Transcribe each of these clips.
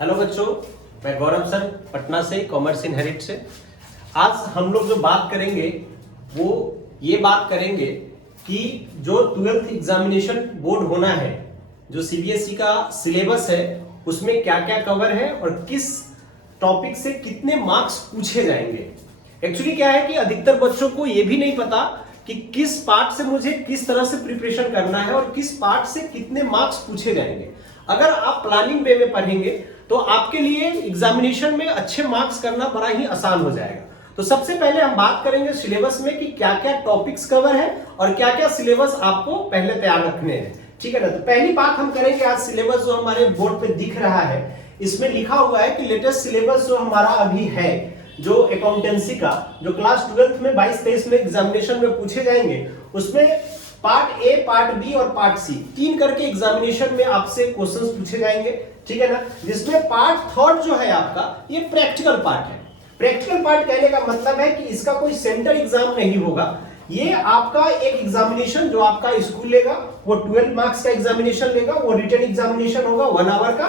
Hello बच्चों, मैं गौरव sir Patna से कॉमर्स इन हेरिट से। आज हम लोग जो बात करेंगे वो ये बात करेंगे कि जो 12th एग्जामिनेशन बोर्ड होना है, जो सीबीएसई का सिलेबस है उसमें क्या क्या कवर है और किस टॉपिक से कितने मार्क्स पूछे जाएंगे। एक्चुअली क्या है कि अधिकतर बच्चों को ये भी नहीं पता कि किस पार्ट से मुझे किस तरह से प्रिपरेशन करना है और किस पार्ट से कितने मार्क्स पूछे जाएंगे। अगर आप प्लानिंग वे में पढ़ेंगे तो आपके लिए एग्जामिनेशन में अच्छे मार्क्स करना बड़ा ही आसान हो जाएगा। तो सबसे पहले हम बात करेंगे सिलेबस में कि क्या क्या टॉपिक्स कवर है और क्या क्या सिलेबस आपको पहले तैयार रखने हैं। ठीक है ना। तो पहली बात हम करेंगे आज सिलेबस जो हमारे बोर्ड पे दिख रहा है, इसमें लिखा हुआ है कि लेटेस्ट सिलेबस जो हमारा अभी है, जो अकाउंटेंसी का जो क्लास 12th में 22-23 में एग्जामिनेशन में पूछे जाएंगे, उसमें पार्ट ए, पार्ट बी और पार्ट सी 3 करके एग्जामिनेशन में आपसे क्वेश्चंस पूछे जाएंगे। ठीक है ना। जिसमें पार्ट थर्ड जो है आपका, ये प्रैक्टिकल पार्ट है। प्रैक्टिकल पार्ट कहने का मतलब है कि इसका कोई सेंटर एग्जाम नहीं होगा। ये आपका एक एग्जामिनेशन जो आपका स्कूल लेगा, वो 12 मार्क्स का एग्जामिनेशन लेगा, वो रिटन एग्जामिनेशन होगा 1 आवर का।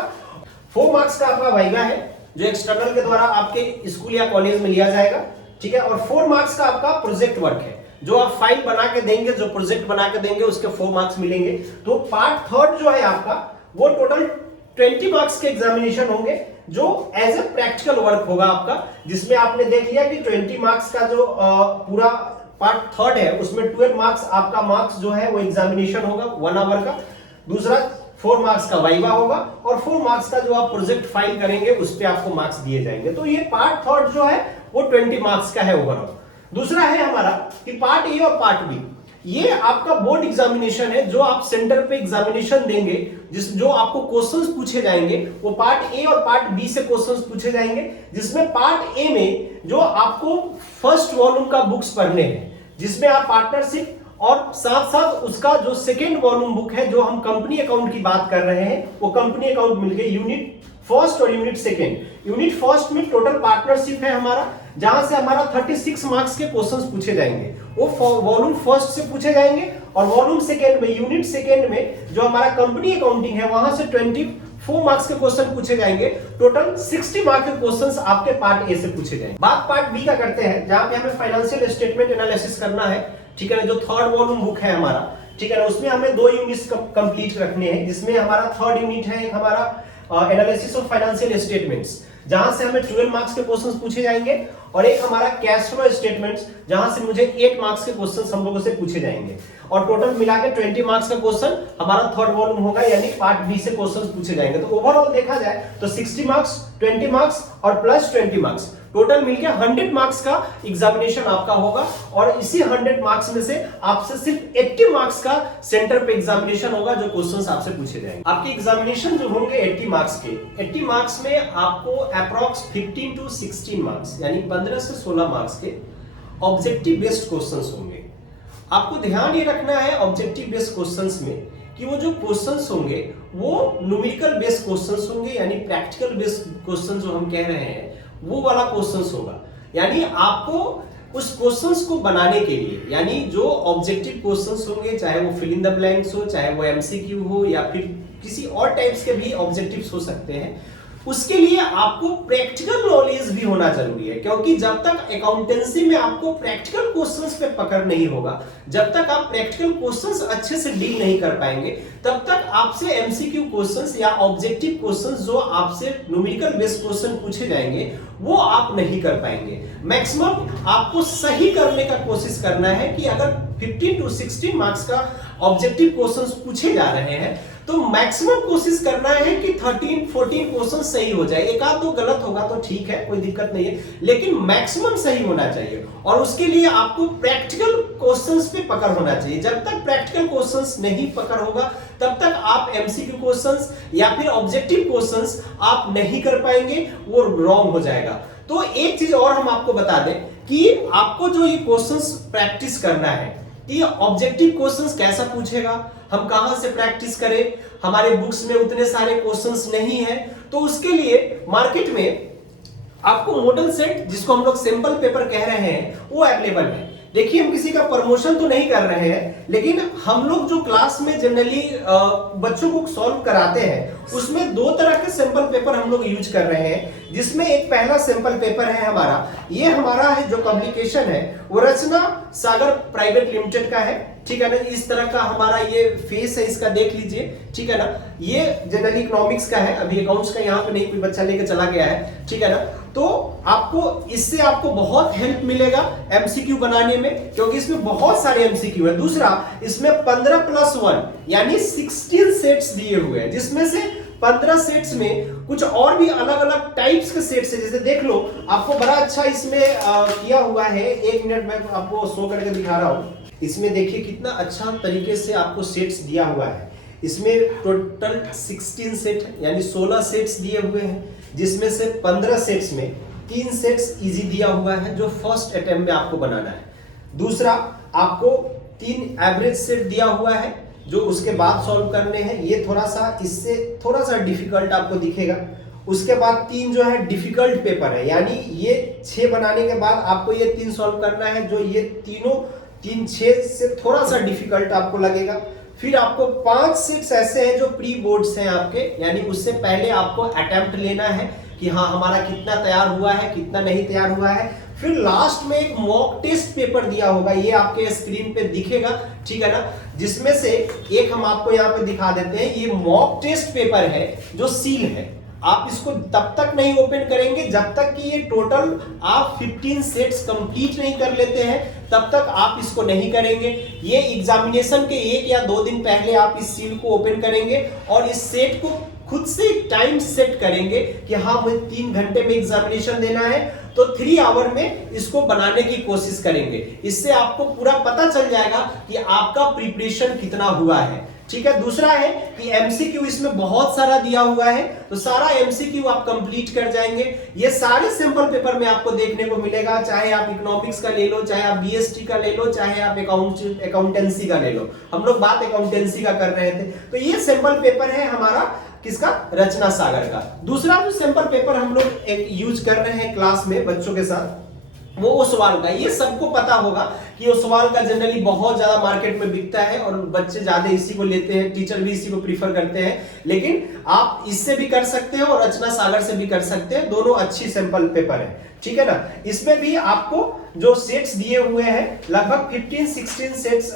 4 मार्क्स का आपका वाइवा है जो एक्सटर्नल के द्वारा आपके स्कूल या कॉलेज में लिया जाएगा। ठीक है। और 4 मार्क्स का आपका प्रोजेक्ट वर्क है, जो आप फाइल बना के देंगे, जो प्रोजेक्ट बना के देंगे उसके 4 मार्क्स मिलेंगे। तो पार्ट थर्ड जो है आपका, वो टोटल 20 मार्क्स के एग्जामिनेशन होंगे जो एज ए प्रैक्टिकल वर्क होगा आपका, जिसमें आपने देख लिया कि 20 मार्क्स का जो पूरा पार्ट थर्ड है उसमें 12 मार्क्स आपका मार्क्स जो है वो एग्जामिनेशन होगा 1 आवर का। दूसरा 4 मार्क्स का वाइवा होगा और 4 मार्क्स का जो आप प्रोजेक्ट फाइल करेंगे उस पे आपको मार्क्स दिए जाएंगे। तो ये पार्ट थर्ड जो है वो 20 मार्क्स का है ओवरऑल। दूसरा है हमारा कि पार्ट ए और पार्ट बी, ये आपका बोर्ड एग्जामिनेशन है जो आप सेंटर पे एग्जामिनेशन देंगे, जो आपको क्वेश्चंस पूछे जाएंगे वो पार्ट ए और पार्ट बी से क्वेश्चंस पूछे जाएंगे। जिसमें पार्ट ए में जो आपको फर्स्ट वॉल्यूम का बुक्स पढ़ने हैं, जिसमें आप पार्टनरशिप और साथ साथ उसका जो सेकेंड वॉल्यूम बुक है, जो हम कंपनी अकाउंट की बात कर रहे हैं, वो कंपनी अकाउंट मिलके यूनिट फर्स्ट और यूनिट सेकेंड। यूनिट फर्स्ट में टोटल पार्टनरशिप है हमारा, जहां से हमारा 36 मार्क्स के क्वेश्चंस पूछे जाएंगे, वो वॉल्यूम फर्स्ट से पूछे जाएंगे। और वॉल्यूम सेकेंड में, यूनिट सेकेंड में जो हमारा कंपनी अकाउंटिंग है, वहां से 24 मार्क्स के क्वेश्चन पूछे जाएंगे। टोटल 60 मार्क्स के क्वेश्चंस आपके पार्ट ए से पूछे जाएंगे। बात पार्ट बी का करते हैं, जहां पे हमें फाइनेंशियल स्टेटमेंट एनालिसिस करना है। ठीक है ना। जो थर्ड वॉल्यूम बुक है हमारा, ठीक है ना, उसमें हमें 2 यूनिट्स कंप्लीट रखने हैं। जिसमें हमारा थर्ड यूनिट है एक हमारा एनालिसिस ऑफ फाइनेंशियल स्टेटमेंट्स, जहां से हमें 12 मार्क्स के क्वेश्चंस पूछे जाएंगे। और एक हमारा कैश फ्लो स्टेटमेंट्स, जहां से मुझे 8 मार्क्स के क्वेश्चंस हम लोगों से पूछे जाएंगे। और टोटल मिला के 20 मार्क्स का क्वेश्चन हमारा थर्ड वॉल्यूम होगा, यानी पार्ट बी से क्वेश्चंस पूछे जाएंगे। तो ओवरऑल देखा जाए तो 60 मार्क्स, 20 मार्क्स और प्लस 20 मार्क्स, टोटल मिलके 100 मार्क्स का एग्जामिनेशन आपका होगा। और इसी 100 मार्क्स में से आपसे सिर्फ 80 मार्क्स का सेंटर पे एग्जामिनेशन होगा, जो क्वेश्चंस आपसे पूछे जाएंगे। आपके एग्जामिनेशन जो होंगे 80 मार्क्स के, 80 मार्क्स में आपको अप्रॉक्स 15 to 16 मार्क्स यानी 15 से 16 मार्क्स के ऑब्जेक्टिव बेस्ड क्वेश्चंस होंगे। आपको ध्यान ये रखना है ऑब्जेक्टिव बेस्ड क्वेश्चंस में कि वो जो क्वेश्चंस होंगे वो न्यूमेरिकल बेस्ड क्वेश्चंस होंगे, यानी प्रैक्टिकल बेस्ड क्वेश्चन जो हम कह रहे हैं वो वाला क्वेश्चंस होगा। यानी आपको उस क्वेश्चंस को बनाने के लिए, यानी जो ऑब्जेक्टिव क्वेश्चंस होंगे, चाहे वो फिल इन द ब्लैंक्स हो, चाहे वो एमसीक्यू हो, या फिर किसी और टाइप्स के भी ऑब्जेक्टिव्स हो सकते हैं, उसके लिए आपको प्रैक्टिकल नॉलेज भी होना जरूरी है। क्योंकि जब तक अकाउंटेंसी में आपको प्रैक्टिकल क्वेश्चंस पे पकड़ नहीं होगा, जब तक आप प्रैक्टिकल क्वेश्चंस अच्छे से डील नहीं कर पाएंगे, तब तक आपसे एमसीक्यू क्वेश्चंस या ऑब्जेक्टिव क्वेश्चंस जो आपसे न्यूमेरिकल बेस्ड क्वेश्चन पूछे जाएंगे वो आप नहीं कर पाएंगे। मैक्सिमम आपको सही करने का कोशिश करना है कि अगर 15 to 16 मार्क्स का ऑब्जेक्टिव क्वेश्चंस पूछे जा रहे हैं तो मैक्सिमम कोशिश करना है कि 13-14 क्वेश्चन सही हो जाए। एक आध दो गलत होगा तो ठीक है, कोई दिक्कत नहीं है, लेकिन मैक्सिमम सही होना चाहिए। और उसके लिए आपको प्रैक्टिकल क्वेश्चंस पे पकड़ होना चाहिए। जब तक प्रैक्टिकल क्वेश्चंस नहीं पकड़ होगा तब तक आप एमसीक्यू क्वेश्चंस या फिर ऑब्जेक्टिव क्वेश्चंस आप नहीं कर पाएंगे, वो रॉन्ग हो जाएगा। तो एक चीज और हम आपको बता दें कि आपको जो ये क्वेश्चंस प्रैक्टिस करना है, ये ऑब्जेक्टिव क्वेश्चंस कैसा पूछेगा, हम कहां से प्रैक्टिस करें, हमारे बुक्स में उतने सारे क्वेश्चंस नहीं है। तो उसके लिए मार्केट में आपको मॉडल सेट, जिसको हम लोग सैंपल पेपर कह रहे हैं, वो अवेलेबल है। देखिए हम किसी का प्रमोशन तो नहीं कर रहे हैं, लेकिन हम लोग जो क्लास में जनरली बच्चों को सॉल्व कराते हैं उसमें दो तरह के सैंपल पेपर हम लोग यूज कर रहे हैं, जिसमें एक पहला सैंपल पेपर है हमारा, ये हमारा है जो पब्लिकेशन है वो रचना सागर प्राइवेट लिमिटेड का है, ठीक है ना। इस तरह का हमारा ये फेस है, इसका देख लीजिए, ठीक है ना। ये जनरल इकोनॉमिक्स का है, अभी अकाउंट्स का यहाँ पे नहीं, कोई बच्चा लेके चला गया है, ठीक है ना। तो आपको इससे आपको बहुत हेल्प मिलेगा एमसीक्यू बनाने में, क्योंकि इसमें बहुत सारे एमसीक्यू है। दूसरा, इसमें 15+1 यानी 16 सेट्स दिए हुए हैं, जिसमें से 15 सेट्स में कुछ और भी अलग अलग टाइप्स के सेट्स है। जैसे देख लो, आपको बड़ा अच्छा इसमें किया हुआ है, 1 मिनट में आपको शो करके दिखा रहा हूं। इसमें देखिए कितना अच्छा तरीके से आपको सेट्स दिया हुआ है। इसमें टोटल 16 सेट यानी 16 सेट्स दिए हुए हैं, जिसमें से 15 सेट्स में 3 सेट्स इजी दिया हुआ है जो फर्स्ट अटेम्प्ट में आपको बनाना है। दूसरा, आपको 3 एवरेज सेट दिया हुआ है जो उसके बाद सॉल्व करने हैं, ये थोड़ा सा इससे थोड़ा सा डिफिकल्ट आपको दिखेगा। उसके बाद 3 जो है डिफिकल्ट पेपर है, यानी ये 6 बनाने के बाद आपको ये 3 सॉल्व करना है, जो ये तीनों 3-6 से थोड़ा सा डिफिकल्ट आपको लगेगा। फिर आपको 5 सेट्स ऐसे हैं जो प्री बोर्ड्स हैं आपके, यानी उससे पहले आपको अटेम्प्ट लेना है कि हाँ हमारा कितना तैयार हुआ है, कितना नहीं तैयार हुआ है। फिर लास्ट में एक मॉक टेस्ट पेपर दिया होगा, ये आपके स्क्रीन पे दिखेगा, ठीक है ना, जिसमें से एक हम आपको यहाँ पे दिखा देते हैं। ये मॉक टेस्ट पेपर है जो सील है, आप इसको तब तक नहीं ओपन करेंगे जब तक कि ये टोटल आप 15 सेट्स कंप्लीट नहीं कर लेते हैं, तब तक आप इसको नहीं करेंगे। ये एग्जामिनेशन के 1 या 2 दिन पहले आप इस सील को ओपन करेंगे और इस सेट को खुद से टाइम सेट करेंगे कि हाँ मुझे 3 घंटे में एग्जामिनेशन देना है, तो 3 आवर में इसको बनाने की कोशिश करेंगे। इससे आपको पूरा पता चल जाएगा कि आपका प्रिपरेशन कितना हुआ है, ठीक है। दूसरा है कि एमसीक्यू इसमें बहुत सारा दिया हुआ है, तो सारा एमसीक्यू आप कंप्लीट कर जाएंगे। ये सारे सैंपल पेपर में आपको देखने को मिलेगा, चाहे आप इकोनॉमिक्स का ले लो, चाहे आप बीएसटी का ले लो, चाहे आप अकाउंटेंसी का ले लो। हम लोग बात अकाउंटेंसी का कर रहे थे, तो ये सैंपल पेपर है हमारा किसका, रचना सागर का। दूसरा जो सैंपल पेपर हम लोग एक यूज कर रहे हैं क्लास में बच्चों के साथ, वो ओसवाल का। ये सबको पता होगा कि ओसवाल का जनरली बहुत ज्यादा मार्केट में बिकता है और बच्चे ज्यादा इसी को लेते हैं, टीचर भी इसी को प्रीफर करते हैं। लेकिन आप इससे भी कर सकते हैं और रचना सागर से भी कर सकते हैं, दोनों अच्छी सैंपल पेपर है, ठीक है ना। इसमें भी आपको जो सेट्स दिए हुए हैं लगभग 15-16 सेट्स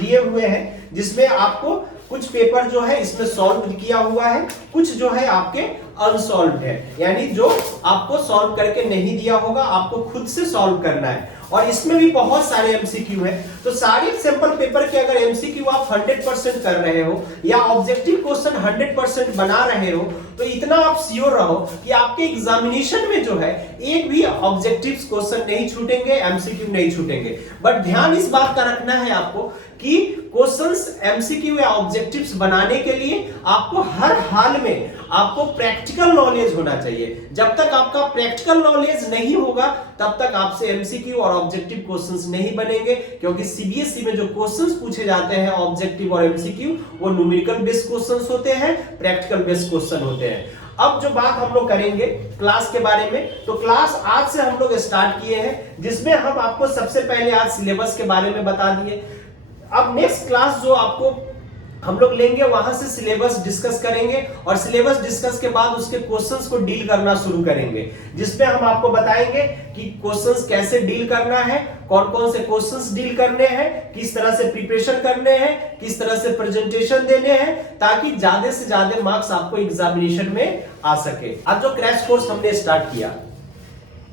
दिए हुए हैं, जिसमें आपको कुछ पेपर जो है इसमें सॉल्व किया हुआ है, कुछ जो है आपके अनसॉल्व्ड है, यानी जो आपको सॉल्व करके नहीं दिया होगा, आपको खुद से सॉल्व करना है। और इसमें भी बहुत सारे एमसीक्यू है, तो सारे सैंपल पेपर के अगर एमसीक्यू आप 100% कर रहे हो या ऑब्जेक्टिव क्वेश्चन 100% बना रहे हो, तो इतना आप श्योर रहो कि आपके एग्जामिनेशन में जो है एक भी ऑब्जेक्टिव क्वेश्चन नहीं छूटेंगे, एमसीक्यू नहीं छूटेंगे। बट ध्यान इस बात का रखना है आपको कि क्वेश्चंस एमसीक्यू या ऑब्जेक्टिव्स बनाने के लिए आपको हर हाल में आपको प्रैक्टिकल नॉलेज होना चाहिए। जब तक आपका प्रैक्टिकल नॉलेज नहीं होगा तब तक आपसे एमसीक्यू और ऑब्जेक्टिव क्वेश्चंस नहीं बनेंगे, क्योंकि सीबीएसई में जो क्वेश्चंस पूछे जाते हैं ऑब्जेक्टिव और एमसीक्यू, वो न्यूमेरिकल बेस्ड क्वेश्चंस होते हैं, प्रैक्टिकल बेस्ड क्वेश्चन होते हैं। अब जो बात हम लोग करेंगे क्लास के बारे में, तो क्लास आज से हम लोग स्टार्ट किए हैं, जिसमें हम आपको सबसे पहले आज सिलेबस के बारे में बता दिए। अब नेक्स्ट क्लास जो आपको हम लोग लेंगे वहां से सिलेबस डिस्कस करेंगे, और सिलेबस डिस्कस के बाद उसके क्वेश्चंस को डील करना शुरू करेंगे, जिसमें हम आपको बताएंगे कि क्वेश्चंस कैसे डील करना है, कौन कौन से क्वेश्चंस डील करने हैं, किस तरह से प्रिपरेशन करने हैं, किस तरह से प्रेजेंटेशन देने हैं, ताकि ज्यादा से ज्यादा मार्क्स आपको एग्जामिनेशन में आ सके। अब जो क्रैश कोर्स हमने स्टार्ट किया,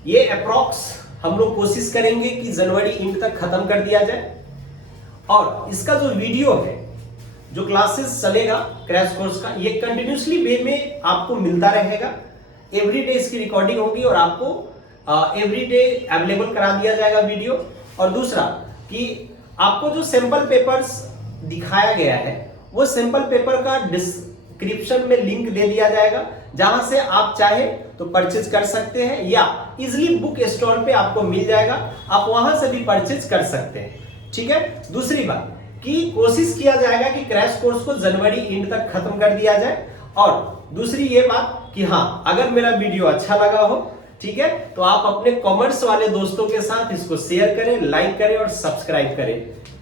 ये अप्रॉक्स हम लोग कोशिश करेंगे कि जनवरी एंड तक खत्म कर दिया जाए, और इसका जो वीडियो है, जो क्लासेस चलेगा क्रैश कोर्स का, ये कंटिन्यूसली वे में आपको मिलता रहेगा। एवरीडे इसकी रिकॉर्डिंग होगी और आपको एवरीडे अवेलेबल करा दिया जाएगा वीडियो। और दूसरा कि आपको जो सैंपल पेपर्स दिखाया गया है, वो सैंपल पेपर का डिस्क्रिप्शन में लिंक दे दिया जाएगा, जहां से आप चाहे तो परचेज कर सकते हैं, या इजिली बुक स्टॉल पे आपको मिल जाएगा, आप वहां से भी परचेज कर सकते हैं, ठीक है। दूसरी बात कि कोशिश किया जाएगा कि क्रैश कोर्स को जनवरी एंड तक खत्म कर दिया जाए। और दूसरी ये बात कि हाँ, अगर मेरा वीडियो अच्छा लगा हो ठीक है, तो आप अपने कॉमर्स वाले दोस्तों के साथ इसको शेयर करें, लाइक करें और सब्सक्राइब करें।